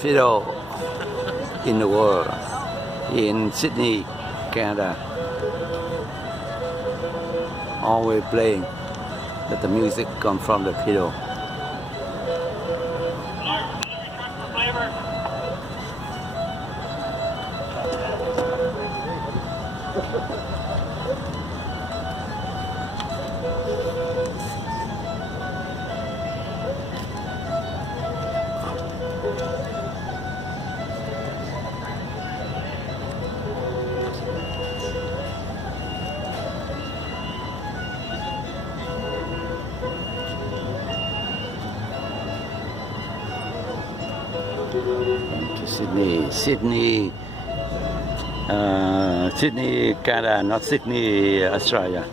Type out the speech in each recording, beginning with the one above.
fiddle in the world, in Sydney, Canada. Always playing, but the music comes from the fiddle. Sydney, Sydney, Canada, not Sydney, Australia.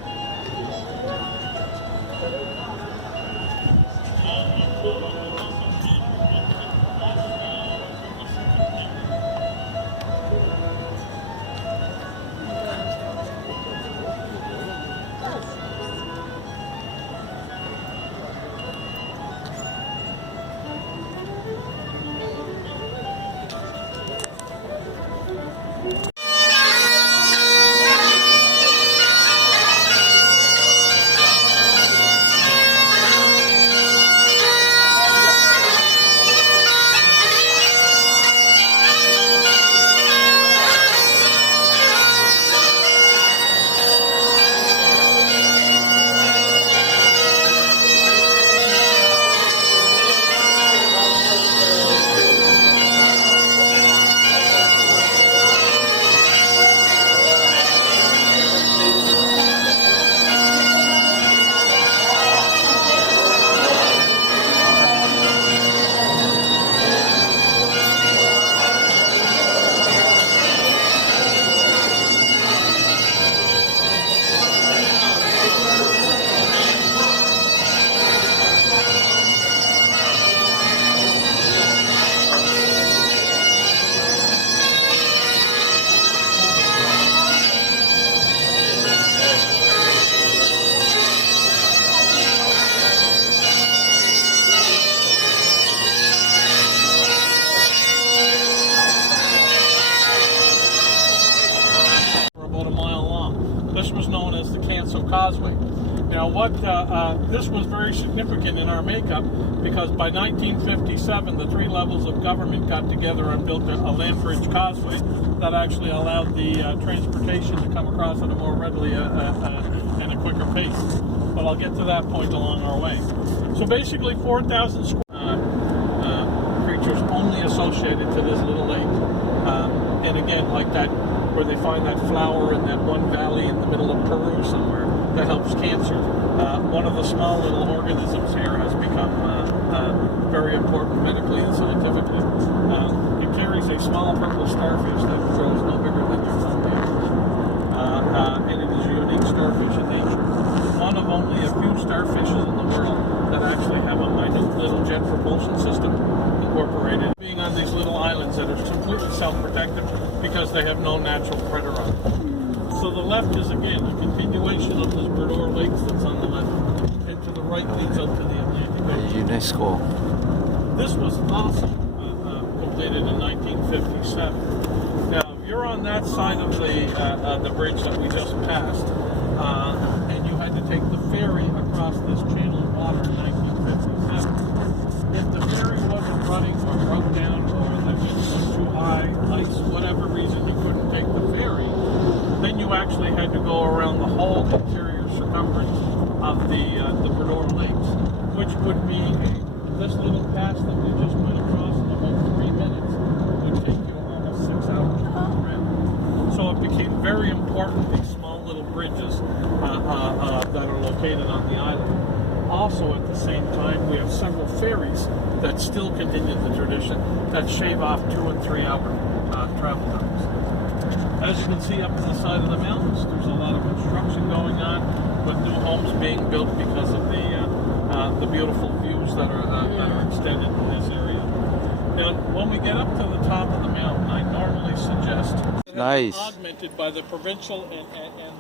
This was known as the Causeway. Now, this was very significant in our makeup because by 1957, the three levels of government got together and built a land bridge causeway that actually allowed the transportation to come across at a more readily and a quicker pace. But I'll get to that point along our way. So basically, 4,000 creatures only associated to this little lake. And again, like that, where they find that flower in that one valley in the middle of Peru somewhere that helps cancer. One of the small little organisms here has become very important medically and scientifically. It carries a small purple starfish that grows no bigger than your thumbnails. And it is a unique starfish in nature. One of only a few starfishes in the world that actually have a minute little jet propulsion system incorporated. Being on these little islands that are completely self-protective because they have no natural predator on them. So the left is again a continuation of this Burdor Lakes that's on the left, and to the right leads out to the Atlantic Ocean. UNESCO. This was also completed in 1957. Now, if you're on that side of the bridge that we just passed, and you had to take the ferry across this channel of water in 1957, if the ferry wasn't running or broke down or the wind was too high, ice, whatever reason you couldn't take the ferry, then you actually had to go around the whole interior circumference of the Burdor Lakes, which would be this little pass that we just went across in about 3 minutes would take you almost 6 hours to go around. So it became very important, these small little bridges that are located on the island. Also, at the same time, we have several ferries that still continue the tradition that shave off 2 and 3 hour travel times. As you can see up on the side of the mountains, there's a lot of construction going on with new homes being built because of the beautiful views that are extended in this area. Now, when we get up to the top of the mountain, I normally suggest augmented by the provincial and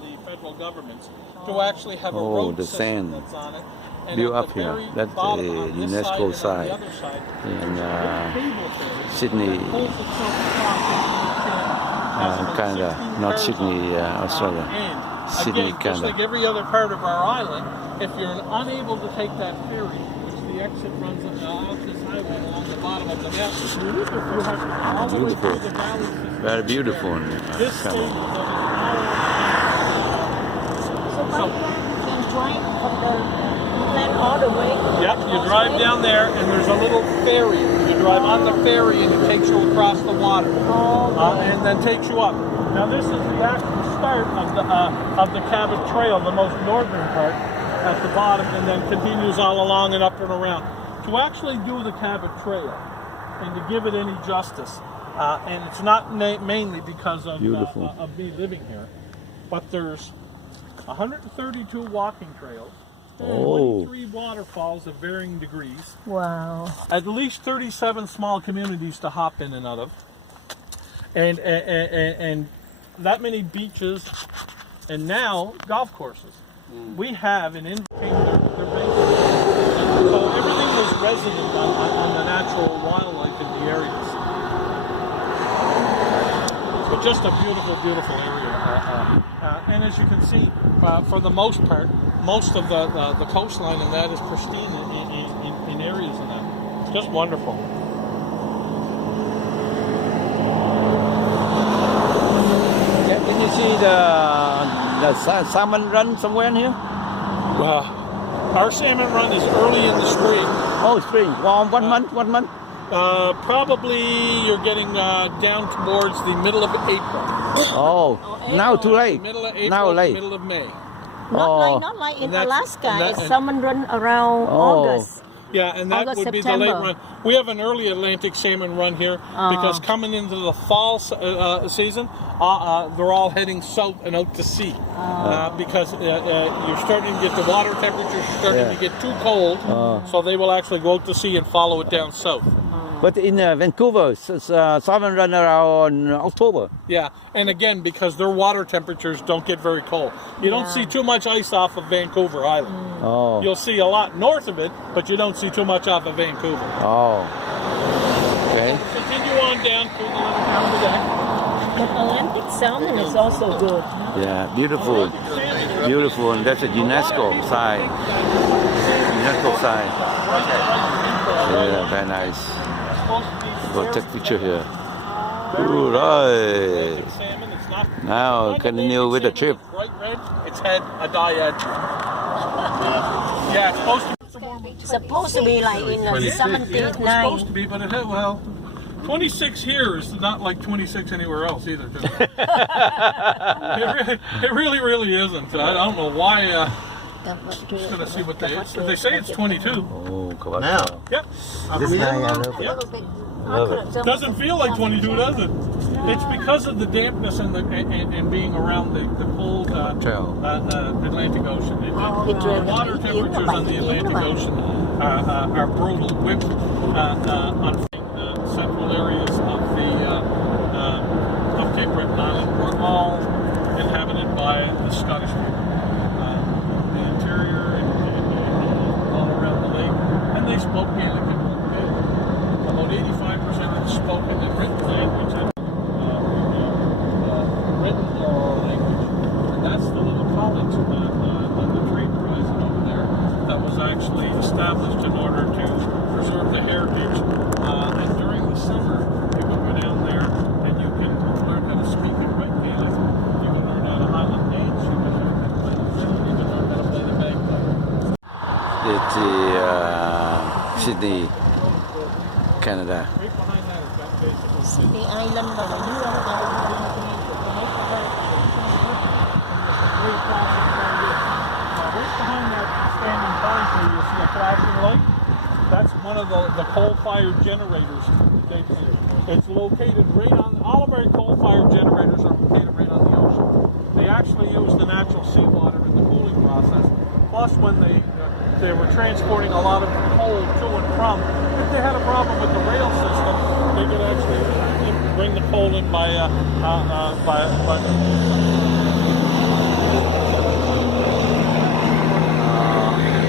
the federal governments to actually have a road system that's on it. built at up the here. very That's bottom, the on this UNESCO side, side and on the other side, in there's a cable ferry Sydney, that pulls itself across into the channel. Has about Canada, 16 not cars Sydney, on it. Australia. And Sydney, again, just Canada. like every other part of our island, if you're unable to take that ferry, which the exit runs off this highway along the bottom of the mountain, you have to all the way through the valley system. Very beautiful. This stage is about an hour. So by that you can drive from the inland all the way? Yep, you drive down there and there's a little ferry. You drive on the ferry and it takes you across the water. And then takes you up. Now this is the actual start of the Cabot Trail, the most northern part at the bottom, and then continues all along and up and around. To actually do the Cabot Trail and to give it any justice, and it's not mainly because of me living here, but there's 132 walking trails, 23 waterfalls of varying degrees, Wow. at least 37 small communities to hop in and out of, and that many beaches, and now golf courses. We have an invitation. They're basically, so everything was resident on the natural wildlife in the areas. So just a beautiful, beautiful area. And as you can see, for the most part, most of the coastline and that is pristine in areas and that. Just wonderful. Can you see the salmon run somewhere in here? Our salmon run is early in the spring. Oh, spring. Well, 1 month, 1 month? Probably you're getting down towards the middle of April. Oh, now too late. Middle of April, Now late. middle of May. Not like in And that's- Alaska. and that- It's salmon run around August. Yeah, and that August, would be the late September. run. We have an early Atlantic salmon run here because coming into the fall season, they're all heading south and out to sea because you're starting to get the water temperatures starting to get too cold, so they will actually go out to sea and follow it down south. But in Vancouver, salmon run around October. Yeah, and again, because their water temperatures don't get very cold. You don't see too much ice off of Vancouver Island. Oh. You'll see a lot north of it, but you don't see too much off of Vancouver. Oh. Okay. Continue on down through the little town today. But Atlantic salmon is also good. Yeah, beautiful. Beautiful, and that's a UNESCO site. UNESCO site. Yeah, very nice. Go take picture here. All right. Now continue with the trip. Bright red, it's had a diad. Yeah, it's Supposed to be like in the It's 79. supposed to be, but it had, well, 26 here is not like 26 anywhere else either. It really isn't. I don't know why. Just gonna see what they say. It's 22. Oh, come on. Now. Yep. This is how I love it. Love it. Doesn't feel like 22, does it? It's because of the dampness and being around the cold Atlantic Ocean. The water temperatures on the Atlantic Ocean are brutal. On the central areas of Cape Breton Island were all inhabited by the Scottish people. The interior and all around the lake, and they spoke Gaelic and about 85% of the spoken and written language and written oral language. And that's the little college on the trade horizon over there that was actually established in order to preserve the heritage. And during the summer, you can go down there and you can learn how to speak and write Gaelic. You can learn how to Highland dance. You can learn how to play the fiddle. You can learn how to play the bagpipe. It's Sydney, Canada. Right behind that is that basically Sydney Island. Right behind that standing pine tree, you'll see a flashing light. That's one of the coal-fired generators. It's located right on. All of our coal-fired generators are located right on the ocean. They actually use the natural seawater in the cooling process. Plus, when they were transporting a lot of coal to and from, if they had a problem with the rail system, they could actually bring the coal in by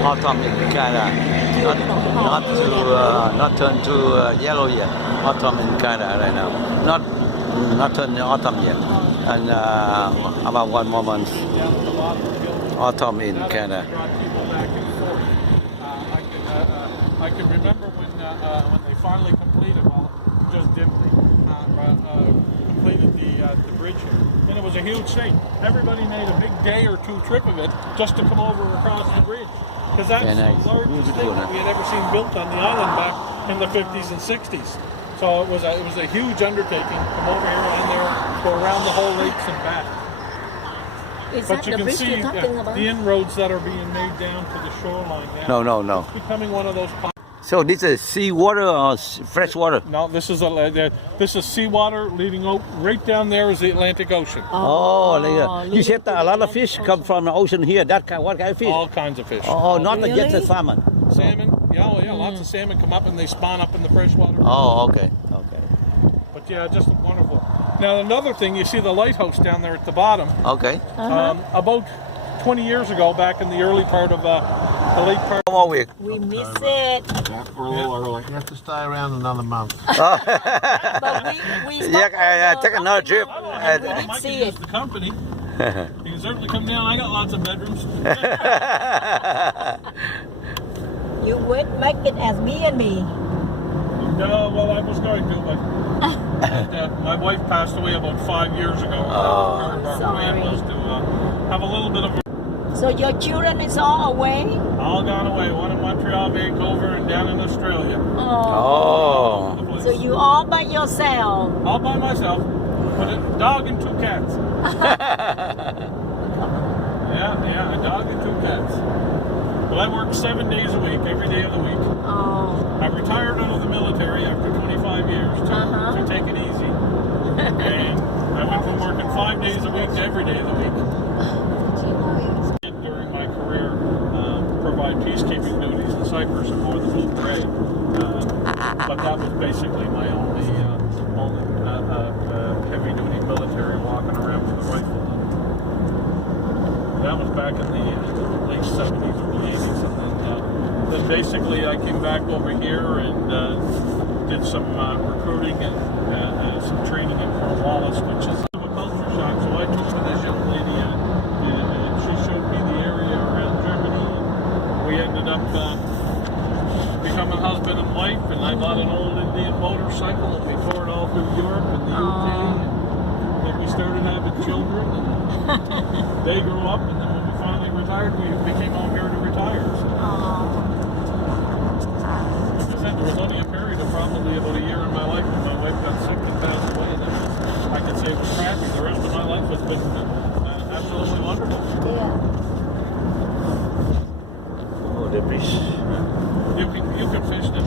autumn in Canada. Not turn to yellow yet. Autumn in Canada right now. Not turn autumn yet. And about 1 more month. Down at the bottom of the building. Autumn in That Canada. actually brought people back and forth. I can remember when they finally completed, well, just dimly, completed the bridge here. And it was a huge thing. Everybody made a big day or two trip of it just to come over across the bridge. Because that's Yeah, nice. the largest Beautiful, thing huh? that we had ever seen built on the island back in the 50s and 60s. So it was a huge undertaking. Come over here and there, go around the whole lakes and back. Is But that you the can bridge see you're talking about? the inroads that are being made down to the shoreline now. No. It's becoming one of those. So this is sea water or fresh water? No, this is seawater leading out right down there is the Atlantic Ocean. You said that a lot of fish come from the ocean here. What kind of fish? All kinds of fish. Not just the Really? salmon. Salmon, lots of salmon come up and they spawn up in the freshwater. Oh, okay. But yeah, just wonderful. Now another thing, you see the lighthouse down there at the bottom. Okay. About 20 years ago, back in the early part of the late part. One more week. We miss it. Yeah, we're a little early. You have to stay around another month. But we Yeah, take another trip. I We did might see use it. the company. You can certainly come down. I got lots of bedrooms. You would make it as B&B. No, well, I was going to, but my wife passed away about 5 years ago. Our plan sorry. was to have a little bit of. So your children is all away? All gone away. One in Montreal, Vancouver, and down in Australia. Oh. The place. So you all by yourself? All by myself, with a dog and 2 cats. Yeah, a dog and 2 cats. Well, I work 7 days a week, every day of the week. Oh. I retired out of the military after 25 years to take it easy. And I went from working 5 days a week to every day of the week. During my career, provide peacekeeping duties in Cyprus aboard the Blue Parade. But that was basically my only heavy-duty military walking around with a rifle. That was back in the late 70s, early 80s. And then basically I came back over here and did some recruiting and some training in Cornwallis, which is a culture shock. So I took with this young lady and she showed me the area around Germany. And we ended up becoming husband and wife, and I bought an old Indian motorcycle and we tore it all through Europe and the UK. And then we started having children and they grew up, and then when we finally retired, we came home here to retire. So, like I said, there was only a period of probably about a year in my life when my wife got sick and passed away. And I could say it was crappy. The rest of my life has been absolutely wonderful. Yeah. Oh, the fish. You can fish them.